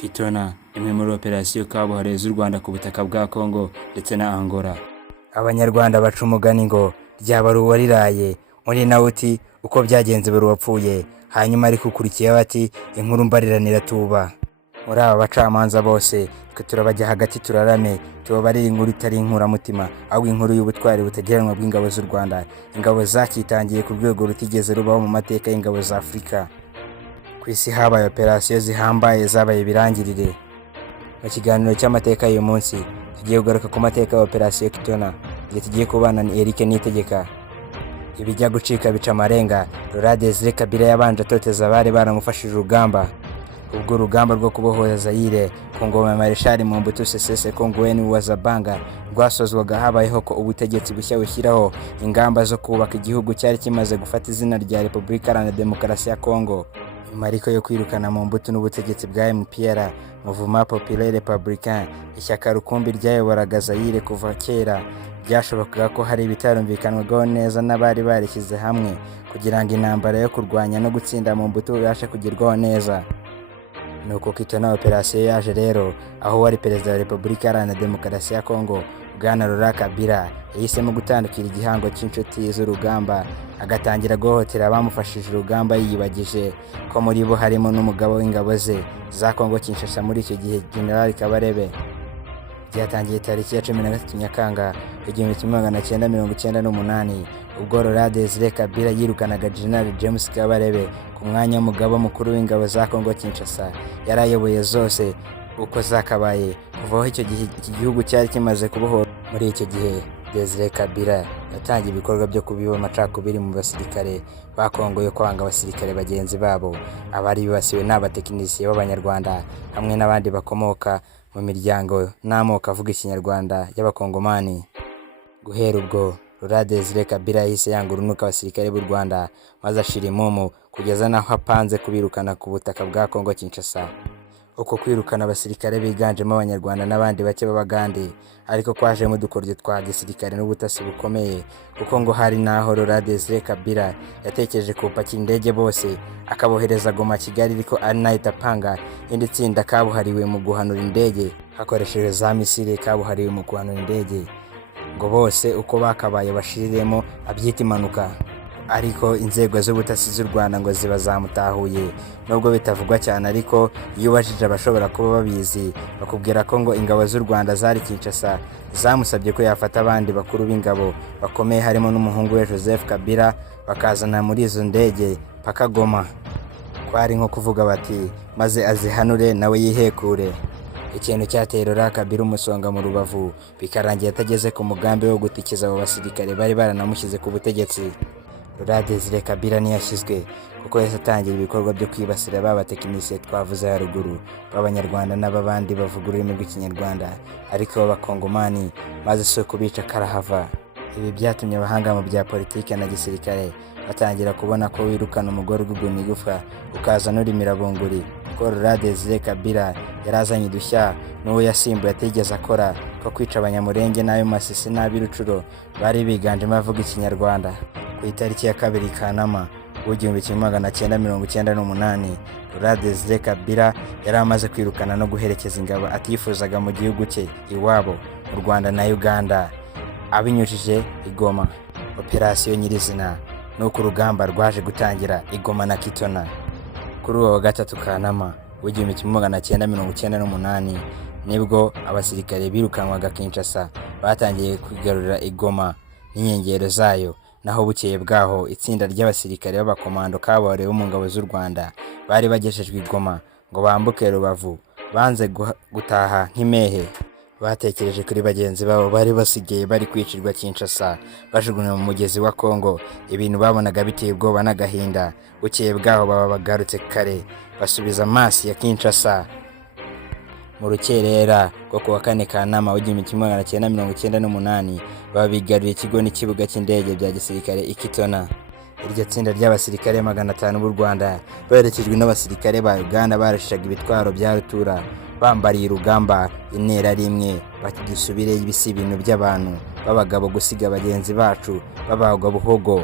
Kitona, imwe muri operasiyo kabuhariwe z'u Rwanda ku butaka bwa Congo ndetse na Angola. Abanyarwanda baca umugani ngo ryaba ari uwariraye, undi nawe uti uko byagenze buri wapfuye, hanyuma ariko ukurikiyeho ati inkuru mbariranira tuba. Muri aba bacamanza bose twe turabajya hagati turarame, tubabarira inkuru itari inkuramutima, ahubwo inkuru y'ubutwari butageranwa bw'ingabo z'u Rwanda, ingabo zakitangiye ku rwego rutigeze rubaho mu mateka y'ingabo za Afurika. Ku isi habaye operasiyo zihambaye zabaye birangirire. Mu kiganiro cy'amateka y'uyu munsi tugiye kugaruka ku mateka ya operasiyo Kitona, igihe tugiye kubana ni Eric Niyitegeka. Ibijya gucika bica amarenga, Laurent Désiré Kabila yabanje atoteza abari baramufashije urugamba. Ubwo urugamba rwo kubohoza Zaire ku ngoma ya Marshal Mobutu Sese Seko Ngweni wa Zabanga rwasozwaga habayeho ko ubutegetsi bushya bushyiraho ingamba zo kubaka igihugu cyari kimaze gufata izina rya Repubulika Iharanira Demokarasi ya Congo. Nyuma ariko yo kwirukana Mobutu n'ubutegetsi bwa MPR, Mouvement Populaire Républicain, ishyaka rukumbi ryayoboraga Zaire kuva kera, byashobokaga ko hari ibitarumvikanwaho neza n'abari barishyize hamwe kugira ngo intambara yo kurwanya no gutsinda Mobutu ibashe kugerwaho neza. Nuko Kitona operasiyo yaje rero, aho wari perezida wa Repubulika Iharanira Demokarasi ya Congo Bwana Laurent Kabila yahisemo gutandukira igihango cy'inshuti z'urugamba, agatangira guhohotera abamufashije urugamba yiyibagije ko muri bo harimo n'umugabo w'ingabo ze za Congo Kinshasa muri icyo gihe General Kabarebe. Byatangiye tariki ya 13 Nyakanga 1998 ubwo Laurent Désiré Kabila yirukanaga General James Kabarebe ku mwanya w'umugaba mukuru w'ingabo za Congo Kinshasa. Yarayoboye zose uko zakabaye kuva aho icyo gihe iki gihugu cyari kimaze kubohora. Muri icyo gihe Désiré Kabila yatangiye ibikorwa byo kubiba amacakubiri mu basirikare ba Congo yo kwanga abasirikare bagenzi babo. Abari bibasiwe n'abatekinisiye b'Abanyarwanda hamwe n'abandi bakomoka mu miryango n'amoko avuga Ikinyarwanda y'Abakongomani. Guhera ubwo Laurent Désiré Kabila yahise yanga urunuka abasirikare b'u Rwanda maze ashira imumu kugeza naho apanze kubirukana ku butaka bwa Congo Kinshasa. Uko kwirukana abasirikare biganjemo Abanyarwanda n'abandi bake b'Abagande ariko kwajemo udukoryo twa gisirikare n'ubutasi bukomeye, kuko ngo hari naho Laurent Désiré Kabila yatekereje kupakira indege bose akabohereza Goma Kigali, ariko ari nayo itapanga indi tsinda kabuhariwe mu guhanura indege hakoresheje za misile kabuhariwe mu guhanura indege, ngo bose uko bakabaye bashiriremo abyita impanuka. Ariko inzego z'ubutasi z'u Rwanda ngo ziba zamutahuye, nubwo bitavugwa cyane, ariko iyo ubajije abashobora kuba babizi bakubwira ko ngo ingabo z'u Rwanda zari Kinshasa zamusabye ko yafata abandi bakuru b'ingabo bakomeye harimo n'umuhungu we Joseph Kabila bakazana muri izo ndege paka Goma. Kwari nko kuvuga bati maze azihanure nawe yihekure. Ikintu cyateye Laurent Kabila umusonga mu rubavu, bikarangira atageze ku mugambi wo gutikiza abo basirikare bari baranamushyize ku butegetsi. Laurent Désiré Kabila ntiyashyizwe kuko yahise atangira ibikorwa byo kwibasira batekinisiye twavuze haruguru b'Abanyarwanda n'abandi bavuga ururimi rw'Ikinyarwanda ariko b'Abakongomani, maze si kubica karahava. Ibi byatumye abahanga mu bya politiki na gisirikare batangira kubona ko wirukana umugore uguguna igufa ukaza n'urimira bunguri, kuko Laurent Désiré Kabila yarazanye udushya n'uwo yasimbuye atigeze akora ko kwica Abanyamurenge n'ayo Masisi n'ab'Irucuro bari biganjemo avuga Ikinyarwanda. Ku itariki ya 2 Kanama 1998 Laurent Désiré Kabila yari amaze kwirukana no guherekeza ingabo atifuzaga mu gihugu cye iwabo mu Rwanda na Uganda, abinyujije i Goma. Operasiyo nyirizina nuko urugamba rwaje gutangira i Goma na Kitona. Kuri uwo wa 3 Kanama 1998 nibwo abasirikare birukanwaga Kinshasa batangiye kwigarurira i Goma n'inkengero zayo, naho bukeye bwaho itsinda ry'abasirikare b'abakomando kabuhariwe mu ngabo z'u Rwanda bari bagejejwe i Goma ngo bambuke Rubavu, banze gutaha nk'imehe. Batekereje kuri bagenzi babo bari basigaye bari kwicirwa Kinshasa bajugunywe mu mugezi wa Congo, ibintu babonaga biteye ubwoba n'agahinda. Bukeye bwaho baba bagarutse kare basubiza amaso ya Kinshasa. Mu rukerera rwo kuwa 4 Kanama 1998 baba bigaruriye ikigo n'ikibuga cy'indege bya gisirikare i Kitona. Iryo tsinda ry'abasirikare 500 b'u Rwanda berekejwe n'abasirikare ba Uganda barashaga ibitwaro bya rutura, bambariye urugamba intera rimwe bati dusubire ibisi ibintu by'abantu b'abagabo gusiga bagenzi bacu babagwa buhogo.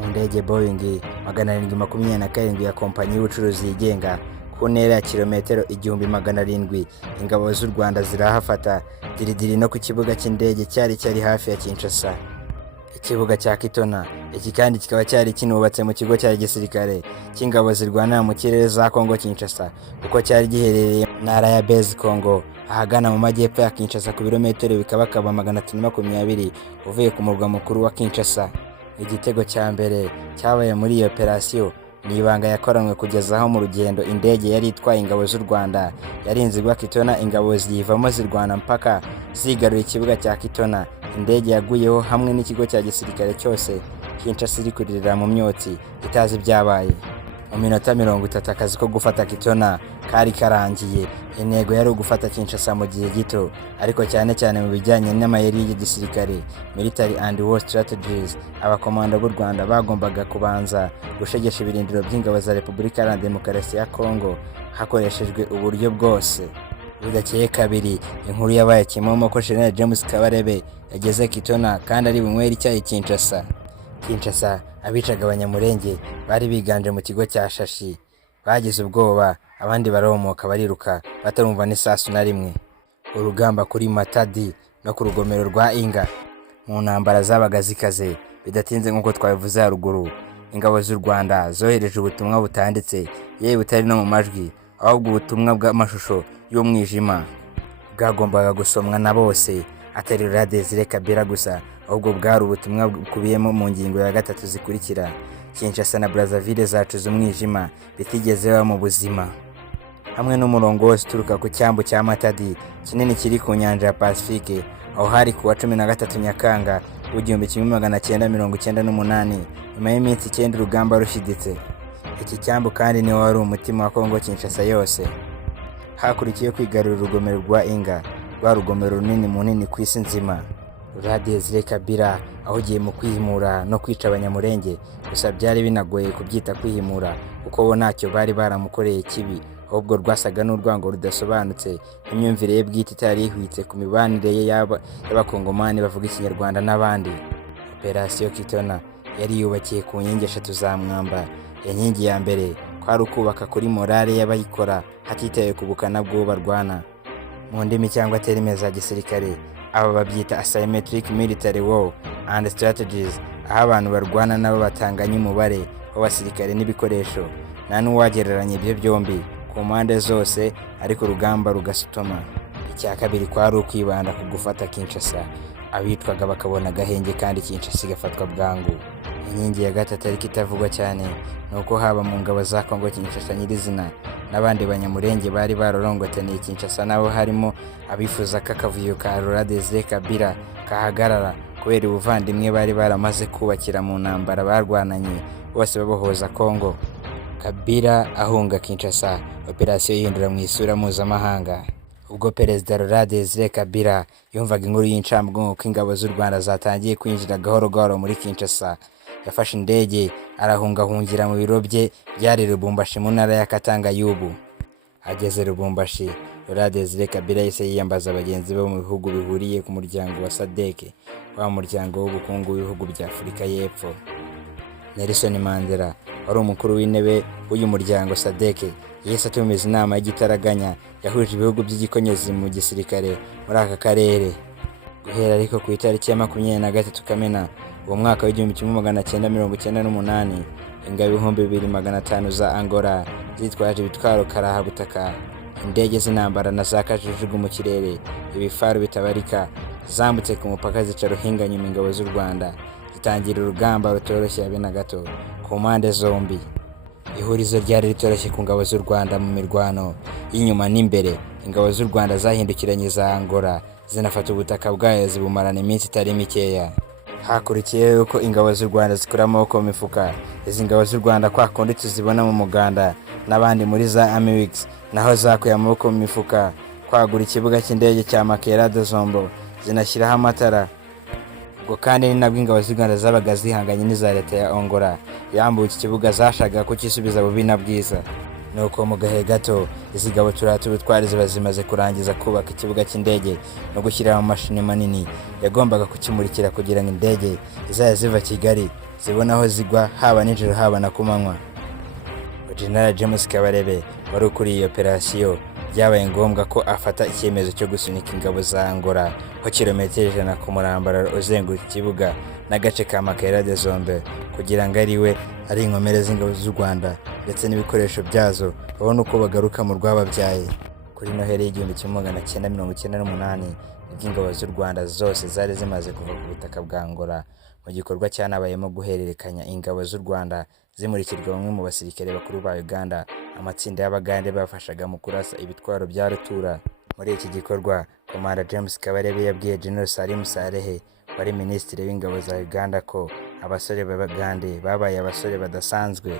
Mu ndege Boeing 727 ya kompanyi y'ubucuruzi yigenga ku ntera ya kilometero 1700 ingabo z'u Rwanda zirahafata diridiri no ku kibuga cy'indege cyari hafi ya Kinshasa. Ikibuga cya Kitona iki kandi kikaba cyari kinubatse mu kigo cya gisirikare cy'ingabo zirwanira mu kirere za Kongo Kinshasa, kuko cyari giherereye mu ntara ya Base Congo ahagana mu majyepfo ya Kinshasa ku birometero bikabakaba 320 uvuye ku murwa mukuru wa Kinshasa. Igitego cya mbere cyabaye muri iyo operasiyo ni ibanga yakoranwe kugeza aho mu rugendo indege yari itwaye ingabo z'u Rwanda yarinze igwa Kitona, ingabo ziyivamo zirwana mpaka zigaruye ikibuga cya Kitona. Indege yaguyeho hamwe n'ikigo cya gisirikare cyose, Kinshasa iri kuririra mu myotsi itazi ibyabaye. Mu minota 30 akazi ko gufata Kitona kari karangiye. Intego yari ugufata Kinshasa mu gihe gito, ariko cyane mu bijyanye n'amayeri y'igisirikare, military and war strategies, abakomando b'u Rwanda bagombaga kubanza gushegesha ibirindiro by'ingabo za Repubulika Iharanira Demokarasi ya Kongo hakoreshejwe uburyo bwose. Bidakeye kabiri, inkuru yabaye kimomo ko General James Kabarebe yageze Kitona kandi ari bunywera icyayi Kinshasa. Abicaga abanyamurenge bari biganje mu kigo cya Shashi, bagize ubwoba, abandi baromoka bariruka batarumva n'isasu na rimwe. Urugamba kuri Matadi no ku rugomero rwa Inga mu ntambara zabaga zikaze. Bidatinze nk'uko twabivuze haruguru, ingabo z'u Rwanda zohereje ubutumwa butanditse, yewe butari no mu majwi, ahubwo ubutumwa bw'amashusho y'umwijima bwagombaga gusomwa na bose, atari Laurent Désiré Kabila gusa, ahubwo bwari ubutumwa bukubiyemo mu ngingo ya 3 zikurikira: Kinshasa na Brazzaville zacuze umwijima bitigeze baba mu buzima, hamwe n'umurongo wose uturuka ku cyambu cya Matadi kinini kiri ku nyanja ya Pacifique, aho hari kuwa 13 Nyakanga 1998, nyuma y'iminsi 9 urugamba rushiditse. Iki cyambu kandi niwo wari umutima wa Kongo Kinshasa yose. Hakurikiye kwigarurira urugomero rwa Inga, rwa rugomero runini munini ku isi nzima. Laurent Désiré Kabila ahugiye mu kwihimura no kwica abanyamurenge, gusa byari binagoye kubyita kwihimura kuko bo ntacyo bari baramukoreye kibi, ahubwo rwasaga n'urwango rudasobanutse, imyumvire ye bwite itari ihwitse ku mibanire ye y'abakongomani bavuga ikinyarwanda n'abandi. Operasiyo Kitona yari yubakiye ku nkingi 3 za mwamba. Inkingi ya mbere kwari ukubaka kuri morale y'abayikora hatitaye ku bukana bw'uwo barwana. Mu ndimi cyangwa terime za gisirikare, aba babyita asymmetric military war and strategies, aho abantu barwana nabo batanganya umubare w'abasirikare n'ibikoresho, nta n'uwagereranya ibyo byombi ku mpande zose, ariko urugamba rugasutoma. Icya kabiri kwari ukwibanda ku gufata Kinshasa, abitwaga bakabona agahenge kandi Kinshasa igafatwa bwangu. Inkingi ya 3 ariko itavugwa cyane nuko haba mu ngabo za Kongo Kinshasa nyirizina n'abandi banyamurenge bari barorongotaniye Kinshasa, nabo harimo abifuza ko akavuyo ka Laurent Désiré Kabila kahagarara kubera ubuvandimwe bari baramaze kubakira mu ntambara barwananye bose babohoza Kongo. Kabila ahunga Kinshasa, operasiyo yihindura mu isura mpuzamahanga. Ubwo Perezida Laurent Désiré Kabila yumvaga inkuru y'incambwonko ko ingabo z'u Rwanda zatangiye kwinjira gahoro muri Kinshasa, yafashe indege arahungira mu biro bye byari Lubumbashi mu ntara ya Katanga y'ubu. Ageze Lubumbashi, Laurent Désiré Kabila yahise yiyambaza abagenzi bo mu bihugu bihuriye ku muryango wa SADC, wa muryango w'ubukungu w'ibihugu bya Afurika y'Epfo. Nelson Mandela wari umukuru w'intebe w'uyu muryango SADC yahise atumiza inama y'igitaraganya yahuje ibihugu by'igikonyezi mu gisirikare muri aka karere. Guhera ariko ku itariki ya 23 Kamena uwo mwaka w'1998, ingabo 2500 za Angola zitwaje ibitwaro karahabutaka, indege z'intambara na za kajugujugu mu kirere, ibifaru bitabarika, zambutse ku mupaka zica Ruhinga, nyuma ingabo z'u Rwanda zitangira urugamba rutoroshye habe na gato ku mpande zombi. Ihurizo ryari ritoroshye ku ngabo z'u Rwanda mu mirwano y'inyuma n'imbere. Ingabo z'u Rwanda zahindukiranye za Angola zinafata ubutaka bwayo zibumarana iminsi itari mikeya. Hakurikiye yuko ingabo z'u Rwanda zikura amaboko mu mifuka. Izi ngabo z'u Rwanda kwa kundi tuzibona mu muganda n'abandi muri za Amiwix, naho zakuye amaboko mu mifuka kwagura ikibuga cy'indege cya Makera de Zombo, zinashyiraho amatara. Ubwo kandi ni nabwo ingabo z'u Rwanda zabaga zihanganye n'iza leta ya Angola yambuye iki kibuga zashaka kukisubiza bubi na bwiza. Nuko mu gahe gato izi ngabo twari ziba zimaze kurangiza kubaka ikibuga cy'indege no gushyira mu mashini manini yagombaga kukimurikira kugira ngo indege izajya ziva Kigali zibona aho zigwa haba nijoro haba na kumanywa. ko General James Kabarebe wari ukuriye iyo operasiyo byabaye ngombwa ko afata icyemezo cyo gusunika ingabo za Angola ho kilometero 100 ku murambararo uzenguruka ikibuga n'agace ka Makeira de Zombe kugira ngo ariwe ari inkomere z'ingabo z'u Rwanda ndetse n'ibikoresho byazo babone uko bagaruka mu rwababyaye. Kuri Noheli y'1998 nibwo ingabo z'u Rwanda zose zari zimaze kuva ku butaka bwa Angola mu gikorwa cyanabayemo guhererekanya ingabo z'u Rwanda zimurikirwa bamwe mu basirikare bakuru ba Uganda amatsinda y'Abagande bafashaga mu kurasa ibitwaro bya rutura. Muri iki gikorwa Komanda James Kabarebe yabwiye General Salim Saleh wari minisitiri w'ingabo za Uganda ko abasore b'Abagande babaye abasore badasanzwe.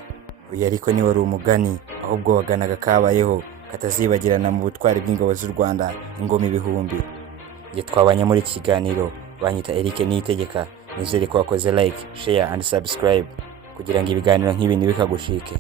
Uyu ariko ni wari umugani ahubwo waganaga kabayeho katazibagirana mu butwari bw'ingabo z'u Rwanda ingoma ibihumbi. Nge twabanye muri iki kiganiro banyita Eric Niyitegeka. Nizere ko wakoze like, share and subscribe kugira ngo ibiganiro nk'ibi ntibikagushike.